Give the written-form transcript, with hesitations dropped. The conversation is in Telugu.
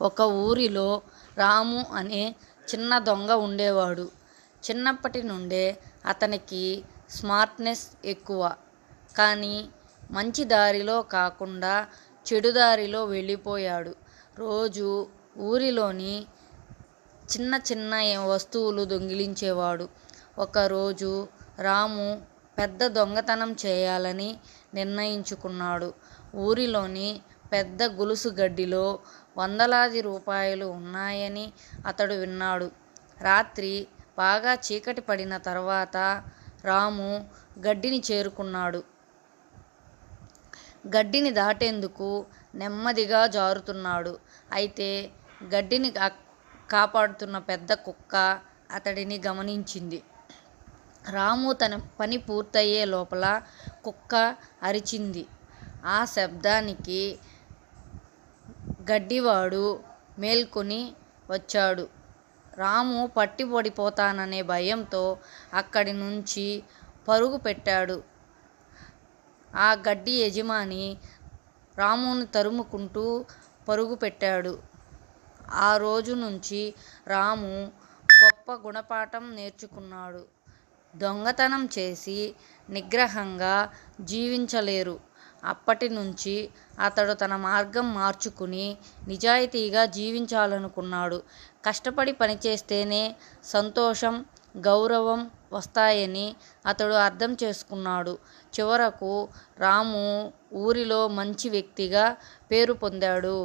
ఒక ఊరిలో రాము అనే చిన్న దొంగ ఉండేవాడు. చిన్నప్పటి నుండే అతనికి స్మార్ట్నెస్ ఎక్కువ. కానీ మంచి దారిలో కాకుండా చెడు దారిలో వెళ్ళిపోయాడు. రోజు ఊరిలోని చిన్న చిన్న వస్తువులు దొంగిలించేవాడు. ఒకరోజు రాము పెద్ద దొంగతనం చేయాలని నిర్ణయించుకున్నాడు. ఊరిలోని పెద్ద గొలుసు గడ్డిలో వందలాది రూపాయలు ఉన్నాయని అతడు విన్నాడు. రాత్రి బాగా చీకటి పడిన తర్వాత రాము గడ్డిని చేరుకున్నాడు. గడ్డిని దాటేందుకు నెమ్మదిగా జారుతున్నాడు. అయితే గడ్డిని కాపాడుతున్న పెద్ద కుక్క అతడిని గమనించింది. రాము తన పని పూర్తయ్యే లోపల కుక్క అరిచింది. ఆ శబ్దానికి గడ్డివాడు మేల్కొని వచ్చాడు. రాము పట్టిపడిపోతాననే భయంతో అక్కడి నుంచి పరుగు పెట్టాడు. ఆ గడ్డి యజమాని రాముని తరుముకుంటూ పరుగు పెట్టాడు. ఆ రోజు నుంచి రాము గొప్ప గుణపాఠం నేర్చుకున్నాడు. దొంగతనం చేసి నిగ్రహంగా జీవించలేరు. అప్పటి నుంచి అతడు తన మార్గం మార్చుకుని నిజాయితీగా జీవించాలనుకున్నాడు. కష్టపడి పనిచేస్తేనే సంతోషం, గౌరవం వస్తాయని అతడు అర్థం చేసుకున్నాడు. చివరకు రాము ఊరిలో మంచి వ్యక్తిగా పేరు పొందాడు.